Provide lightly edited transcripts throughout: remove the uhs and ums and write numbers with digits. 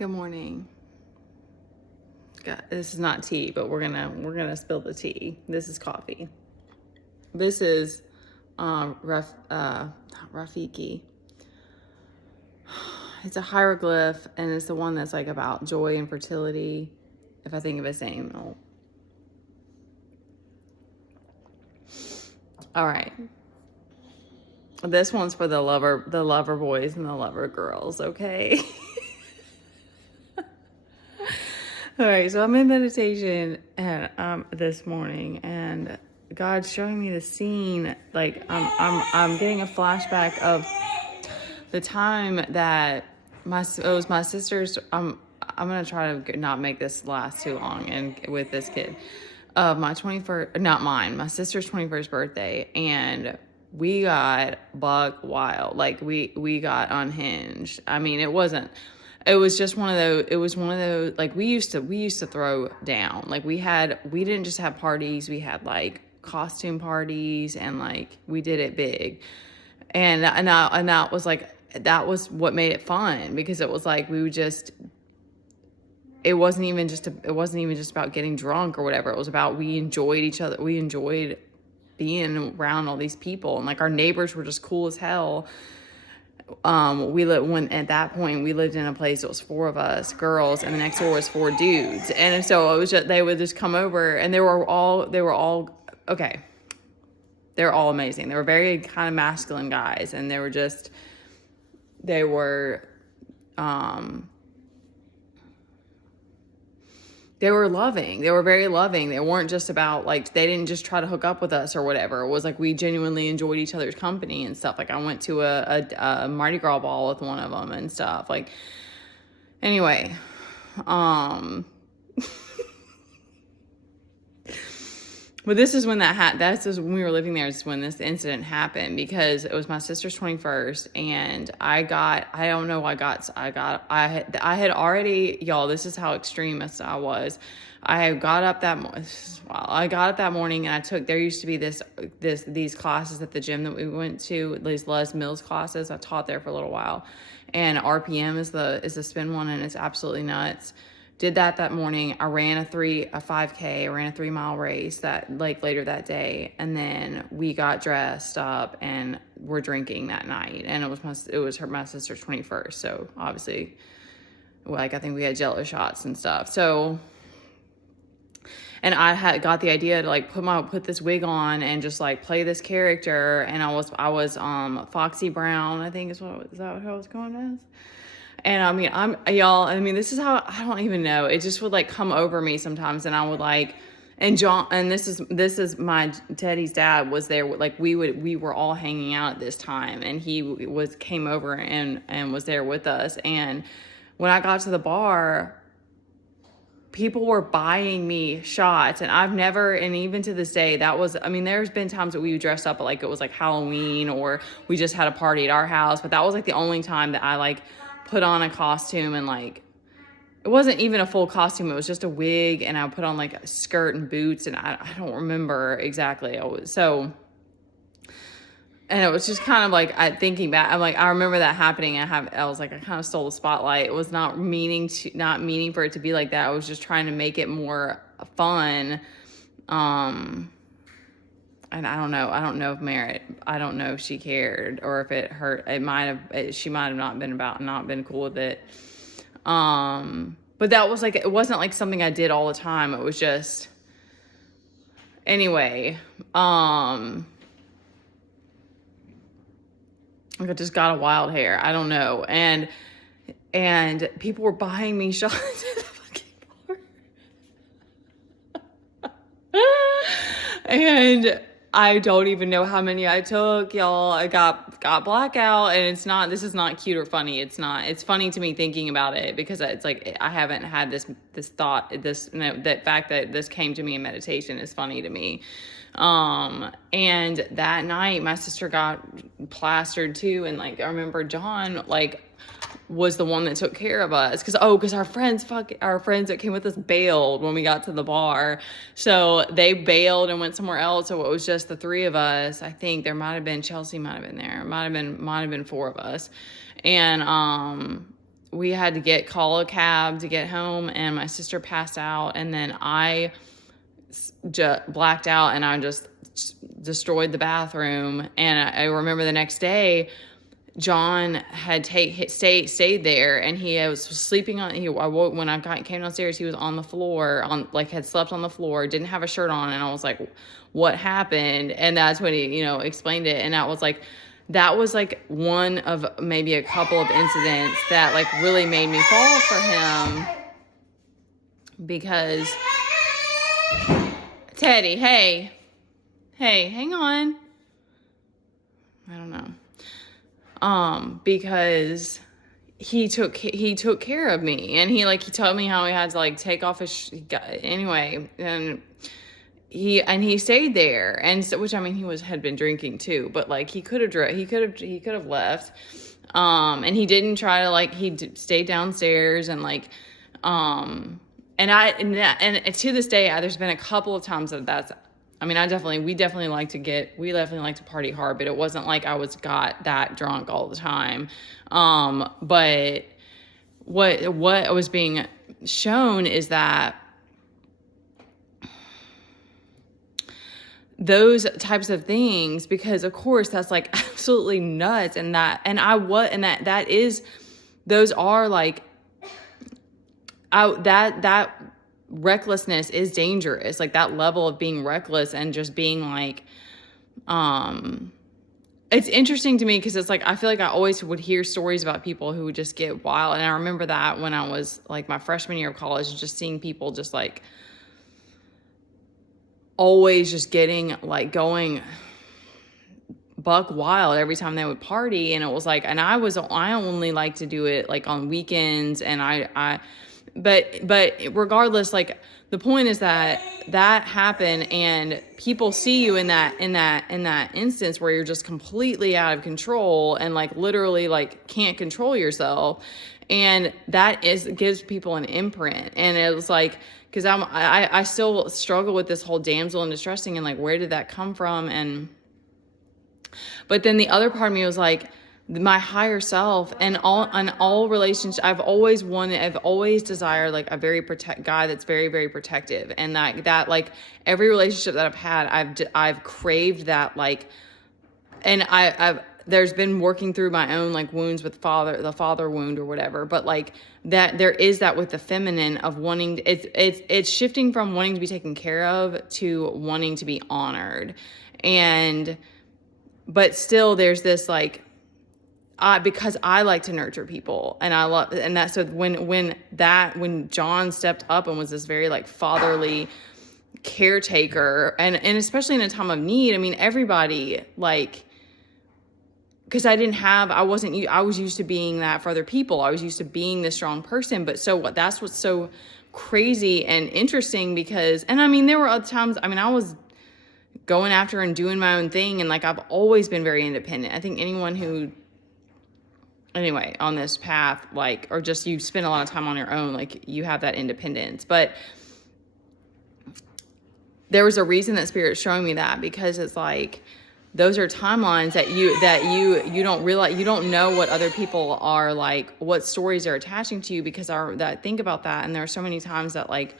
Good morning. God, this is not tea, but we're gonna spill the tea. This is coffee. This is not Rafiki. It's a hieroglyph, and it's the one that's like about joy and fertility. If I think of his name, all right. This one's for the lover boys and the lover girls. Okay. All right, so I'm in meditation and this morning, and God's showing me the scene. Like I'm getting a flashback of the time that it was my sister's. I'm gonna try to not make this last too long, and with this kid, my 21st, not mine, my sister's 21st birthday, and we got buck wild. Like we got unhinged. I mean, it was just one of those, like we used to throw down. Like we didn't just have parties, we had like costume parties, and like we did it big. And that was what made it fun, because it was like it wasn't even just about getting drunk or whatever. It was about, we enjoyed each other. We enjoyed being around all these people, and like our neighbors were just cool as hell. At that point we lived in a place that was 4 of us girls, and the next door was 4 dudes, and so it was just, they would just come over, and they were all okay. They were all amazing. They were very kind of masculine guys, and they were loving. They were very loving. They weren't just about, like, they didn't just try to hook up with us or whatever. It was like we genuinely enjoyed each other's company and stuff. Like I went to a Mardi Gras ball with one of them and stuff. Like, anyway, but this is when that's just when we were living there, is when this incident happened, because it was my sister's 21st, and I had already, y'all, this is how extremist I was. I got up that morning, and there used to be these classes at the gym that we went to, these Les Mills classes. I taught there for a little while, and RPM is the spin one, and it's absolutely nuts. Did that morning. I ran a 5K. I ran a 3-mile race later that day, and then we got dressed up and we're drinking that night. And it was my sister's 21st, so obviously, like, I think we had Jello shots and stuff. So, and I had got the idea to like put this wig on and just like play this character, and I was Foxy Brown, I think is that what I was going as. And I mean, this is how, I don't even know. It just would like come over me sometimes, and I would like, and John, and this is my Teddy's dad was there. Like we were all hanging out at this time, and he came over and was there with us. And when I got to the bar, people were buying me shots, and and even to this day, there's been times that we dressed up like it was like Halloween, or we just had a party at our house, but that was like the only time that I like put on a costume, and like it wasn't even a full costume, it was just a wig, and I put on like a skirt and boots, and I don't remember exactly. And it was just kind of like, thinking back, I remember that happening. I was like, I kind of stole the spotlight. It was not meaning for it to be like that. I was just trying to make it more fun. And I don't know if Merritt, I don't know if she cared, or if it hurt. She might have not been cool with it. But that was like, it wasn't like something I did all the time. It was just, anyway, I just got a wild hair. I don't know. And people were buying me shots at the fucking bar. And I don't even know how many I took, y'all. I got blackout, and this is not cute or funny. It's funny to me thinking about it, because it's like, I haven't had this thought, that fact that this came to me in meditation is funny to me. And that night my sister got plastered too, and like I remember John like was the one that took care of us, because our friends that came with us bailed when we got to the bar, so they bailed and went somewhere else. So it was just the 3 of us. I think there might have been Chelsea, might have been there, might have been 4 of us, and we had to call a cab to get home, and my sister passed out, and then I just blacked out, and I just destroyed the bathroom. And I remember the next day, John had stayed there, and he was sleeping on. I woke when I came downstairs. He was on the floor, had slept on the floor, didn't have a shirt on, and I was like, "What happened?" And that's when he, explained it, and that was like one of maybe a couple of incidents that like really made me fall for him, because Teddy, hey, hang on. I don't know. Because he took care of me, and he told me how he had to like take off his anyway, and he stayed there, and so, which I mean, had been drinking too, but like he could have left, and he didn't try to he stayed downstairs, and and to this day, there's been a couple of times that's. I mean, we definitely like to party hard, but it wasn't like I got that drunk all the time. But what was being shown is that those types of things, because of course that's like absolutely nuts, those are like, that recklessness is dangerous. Like that level of being reckless and just being like, it's interesting to me because it's like, I feel like I always would hear stories about people who would just get wild. And I remember that when I was like my freshman year of college, just seeing people just like always just getting going buck wild every time they would party. And it was like, and I only like to do it like on weekends, and but regardless, like the point is that happened, and people see you in that instance where you're just completely out of control and like literally like can't control yourself, and that gives people an imprint. And it was like, because I still struggle with this whole damsel in distressing, and like where did that come from? But then the other part of me was like, my higher self, and all relationships, I've always desired like a very guy that's very, very protective, and that like every relationship that I've had, I've craved that, like, and there's been working through my own like wounds with the father wound or whatever, but like that there is that with the feminine of wanting, it's shifting from wanting to be taken care of to wanting to be honored, but still there's this like, because I like to nurture people, and I love, and that, so when John stepped up and was this very like fatherly caretaker, and especially in a time of need, I mean, everybody like, because I was used to being that for other people. I was used to being this strong person, but that's what's so crazy and interesting, because, and I mean, there were other times, I mean, I was going after and doing my own thing, and like, I've always been very independent. I think anyone who, anyway, on this path, like, or just you spend a lot of time on your own, like you have that independence. But there was a reason that Spirit's showing me that, because it's like, those are timelines that you don't realize, you don't know what other people are like, what stories are attaching to you, because think about that. And there are so many times that like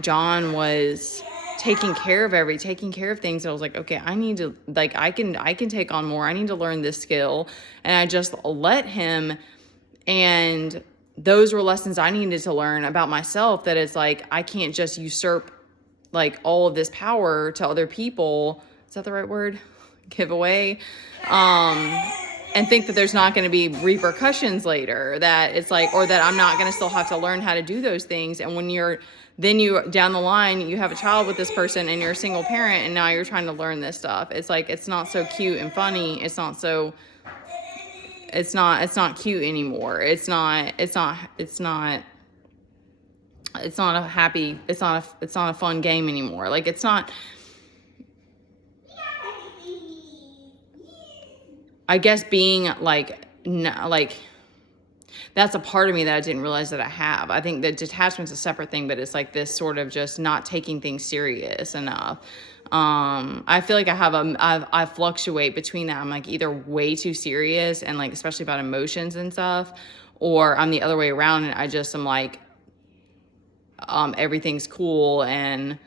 John was taking care of things. I was like, okay, I need to, like, I can take on more. I need to learn this skill. And I just let him. And those were lessons I needed to learn about myself, that it's like, I can't just usurp like all of this power to other people. Is that the right word? Give away. And think that there's not going to be repercussions later, that it's like, or that I'm not going to still have to learn how to do those things. And when then down the line, you have a child with this person, and you're a single parent, and now you're trying to learn this stuff. It's like, it's not so cute and funny. It's not cute anymore. It's not a fun game anymore. Like, it's not, I guess, being like that's a part of me that I didn't realize that I have. I think that detachment's a separate thing, but it's like this sort of just not taking things serious enough. I feel like I fluctuate between that. I'm like either way too serious, and like, especially about emotions and stuff, or I'm the other way around and I just am like, everything's cool and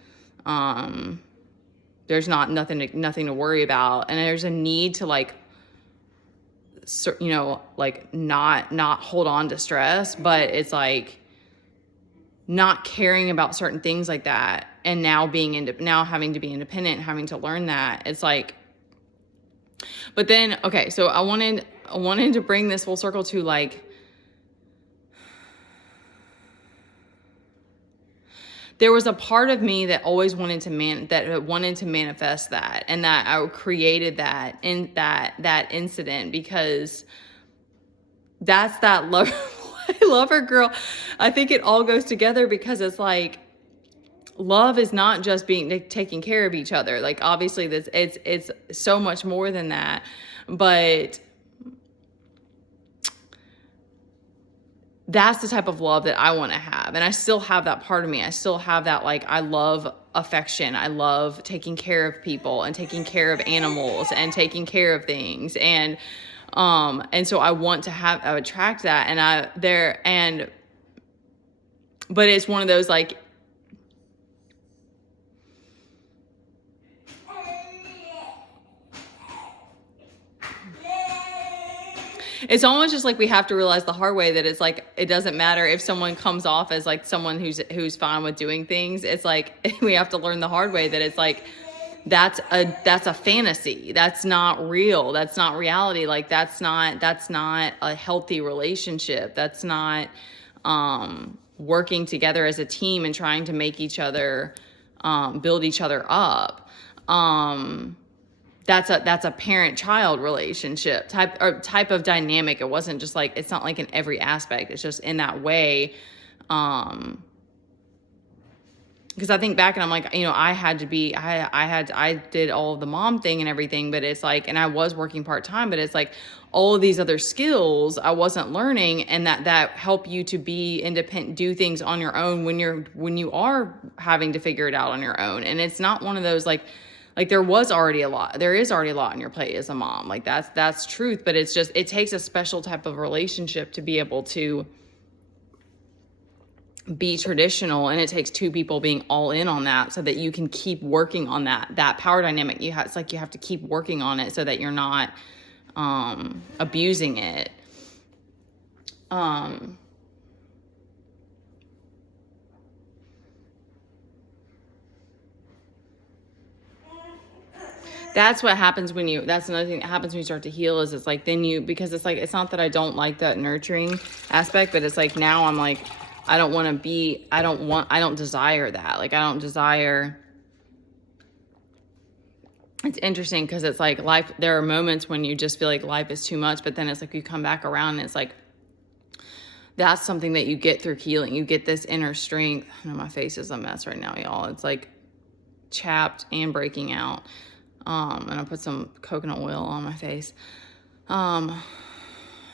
there's nothing to worry about. And there's a need to like, like not hold on to stress, but it's like not caring about certain things like that. And now now having to be independent, having to learn that, it's like, but then, okay, so I wanted to bring this full circle to like, there was a part of me that always wanted to manifest that, and that I created that in that incident, because that's that lover girl. I think it all goes together, because it's like, love is not just taking care of each other. Like, obviously it's so much more than that, but that's the type of love that I want to have. And I still have that part of me. I still have that, like, I love affection. I love taking care of people and taking care of animals and taking care of things. And so I want to attract that. But it's one of those, like, it's almost just like we have to realize the hard way that it's like, it doesn't matter if someone comes off as like someone who's fine with doing things. It's like, we have to learn the hard way that it's like, that's a fantasy. That's not real. That's not reality. Like, that's not a healthy relationship. That's not working together as a team and trying to make each other, build each other up. That's a parent-child relationship type of dynamic. It wasn't just like, it's not like in every aspect. It's just in that way. Because I think back and I'm like, I did all of the mom thing and everything, but it's like, and I was working part-time, but it's like all of these other skills I wasn't learning, and that help you to be independent, do things on your own when you are having to figure it out on your own. And it's not one of those like there is already a lot on your plate as a mom. Like, that's truth, but it's just, it takes a special type of relationship to be able to be traditional, and it takes two people being all in on that so that you can keep working on that power dynamic. It's like you have to keep working on it so that you're not abusing it. That's what happens that's another thing that happens when you start to heal, is it's like, because it's like, it's not that I don't like that nurturing aspect, but it's like, now I'm like, I don't desire that. Like, I don't desire, it's interesting because it's like life, there are moments when you just feel like life is too much, but then it's like you come back around and it's like, that's something that you get through healing. You get this inner strength. I know my face is a mess right now, y'all. It's like chapped and breaking out. And I'll put some coconut oil on my face.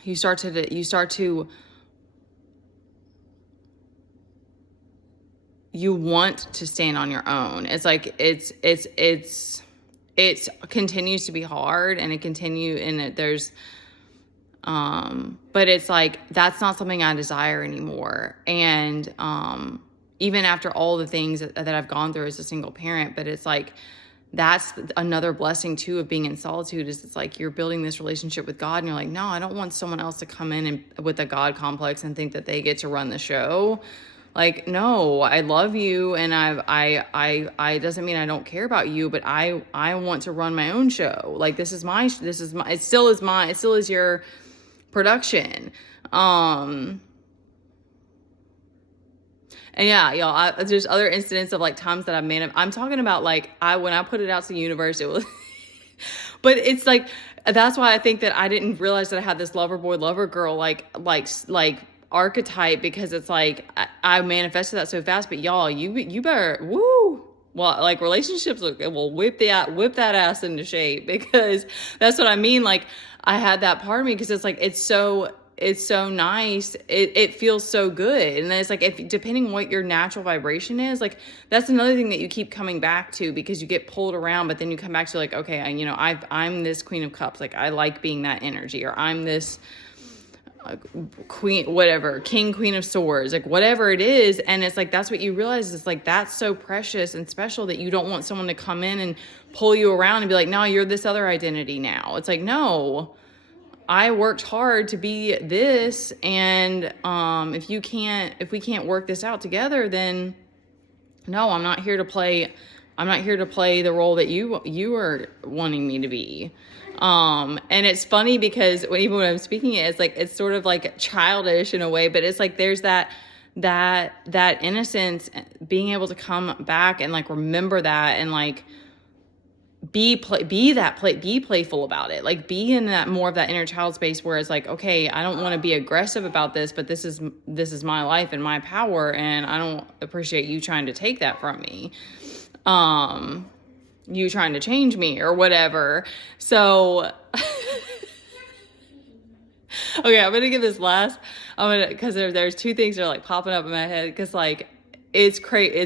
You start to you want to stand on your own. It's like, it continues to be hard, and there's, but it's like, that's not something I desire anymore. And, even after all the things that I've gone through as a single parent, but it's like, that's another blessing too of being in solitude, is it's like you're building this relationship with God, and you're like, no, I don't want someone else to come in and with a God complex and think that they get to run the show. Like, no, I love you, and I doesn't mean I don't care about you, but I want to run my own show. Like, it still is your production. And yeah, y'all, there's other incidents of like times that I'm talking about, like, when I put it out to the universe, it was, but it's like, that's why I think that I didn't realize that I had this lover boy, lover girl, like archetype, because it's like, I manifested that so fast. But y'all, you better, woo. Well, like, relationships will whip that ass into shape, because that's what I mean. Like, I had that part of me, because it's like, it's so nice. It feels so good. And then it's like, depending what your natural vibration is, like, that's another thing that you keep coming back to, because you get pulled around, but then you come back to like, okay, I'm this Queen of Cups. Like, I like being that energy, or I'm this, queen, whatever, king, queen of swords, like whatever it is. And it's like, that's what you realize is like, that's so precious and special that you don't want someone to come in and pull you around and be like, no, you're this other identity now. It's like, no, I worked hard to be this. And if we can't work this out together, then no, I'm not here to play the role that you are wanting me to be. And it's funny because even when I'm speaking it, it's like, it's sort of like childish in a way, but it's like, there's that innocence, being able to come back and like, remember that and like, be playful about it. Like be in that more of that inner child space where it's like, okay, I don't want to be aggressive about this, but this is my life and my power. And I don't appreciate you trying to take that from me. You trying to change me or whatever. So, okay, I'm going to give this last, cause there's two things that are like popping up in my head. Cause like, it's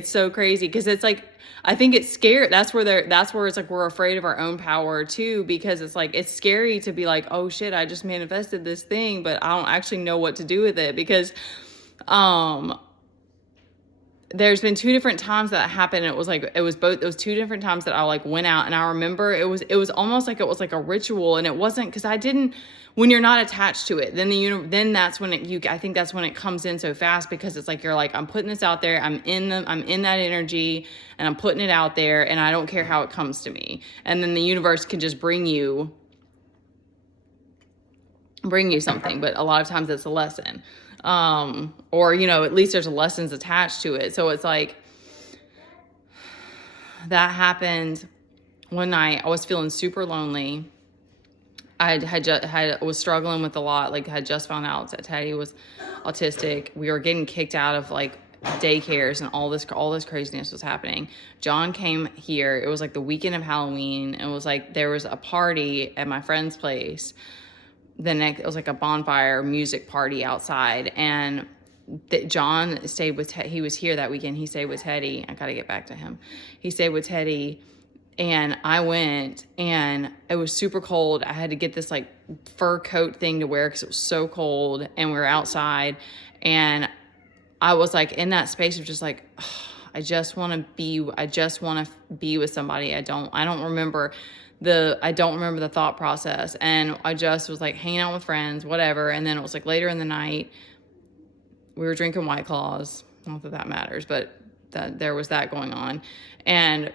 so crazy. Cause it's like, I think it's scary. That's where it's like, we're afraid of our own power too, because it's like, it's scary to be like, oh shit, I just manifested this thing, but I don't actually know what to do with it because, there's been two different times that happened. It was two different times that I like went out, and I remember it was almost like it was like a ritual, and it wasn't, cause when you're not attached to it, then that's when I think that's when it comes in so fast, because it's like, you're like, I'm putting this out there. I'm in that energy and I'm putting it out there, and I don't care how it comes to me. And then the universe can just bring you something. But a lot of times it's a lesson. Or, at least there's lessons attached to it. So it's like, that happened one night. I was feeling super lonely. I was struggling with a lot. Like, I had just found out that Teddy was autistic. We were getting kicked out of like daycares, and all this craziness was happening. John came here. It was like the weekend of Halloween. It was like, there was a party at my friend's place. It was like a bonfire music party outside, and John stayed with he was here that weekend. He stayed with Teddy. I got to get back to him. He stayed with Teddy, and I went, and it was super cold. I had to get this like fur coat thing to wear because it was so cold, and we were outside, and I was like in that space of just like, oh, I just want to be with somebody. I don't remember the thought process. And I just was like hanging out with friends, whatever. And then it was like later in the night, we were drinking White Claws. Not that matters, but there was that going on. And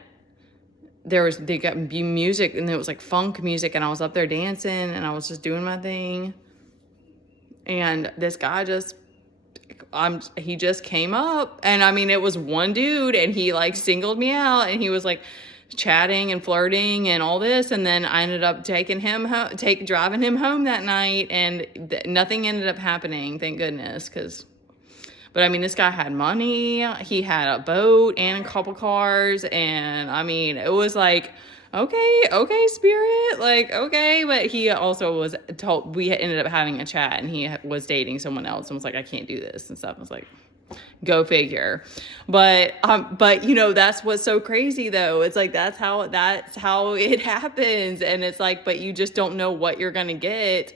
they got music, and it was like funk music. And I was up there dancing, and I was just doing my thing. And this guy he just came up. And I mean, it was one dude, and he like singled me out, and he was like chatting and flirting and all this, and then I ended up driving him home that night, and nothing ended up happening, thank goodness. But I mean, this guy had money, he had a boat and a couple cars, and I mean, it was like, okay, spirit, like, okay. But he also was told, we ended up having a chat, and he was dating someone else, and was like, I can't do this and stuff. I was like, go figure. But that's what's so crazy though. It's like, that's how it happens. And it's like, but you just don't know what you're going to get.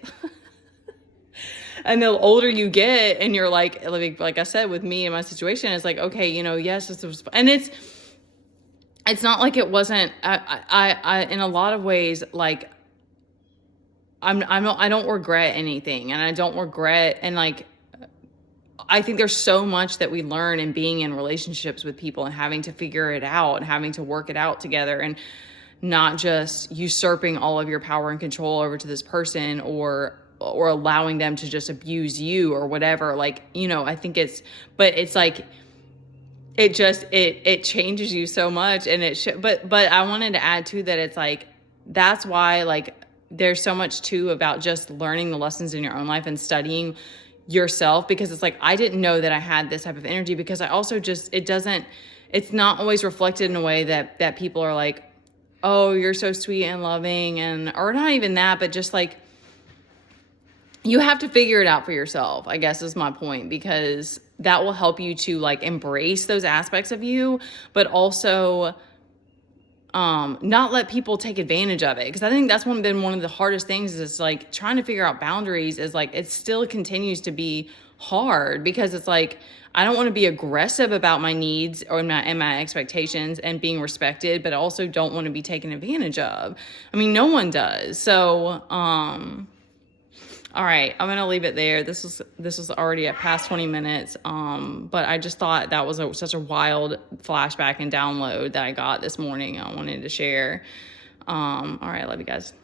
And the older you get, and you're like I said, with me and my situation, it's like, okay, yes, this was, and it's not like it wasn't, I in a lot of ways, like, I don't regret anything, and I don't regret, and like, I think there's so much that we learn in being in relationships with people, and having to figure it out, and having to work it out together, and not just usurping all of your power and control over to this person, or allowing them to just abuse you or whatever. Like, I think but it's like, it changes you so much, and but I wanted to add too that it's like, that's why, like, there's so much too about just learning the lessons in your own life and studying yourself, because it's like, I didn't know that I had this type of energy, because I also it's not always reflected in a way that people are like, oh, you're so sweet and loving, or not even that, but just like, you have to figure it out for yourself, I guess is my point, because that will help you to like embrace those aspects of you, but also not let people take advantage of it. Because I think that's been one of the hardest things is like trying to figure out boundaries is like, it still continues to be hard because it's like, I don't want to be aggressive about my needs or my expectations and being respected, but I also don't want to be taken advantage of. I mean, no one does. So, all right, I'm gonna leave it there. This was already at past 20 minutes. But I just thought that was such a wild flashback and download that I got this morning. I wanted to share. All right, love you guys.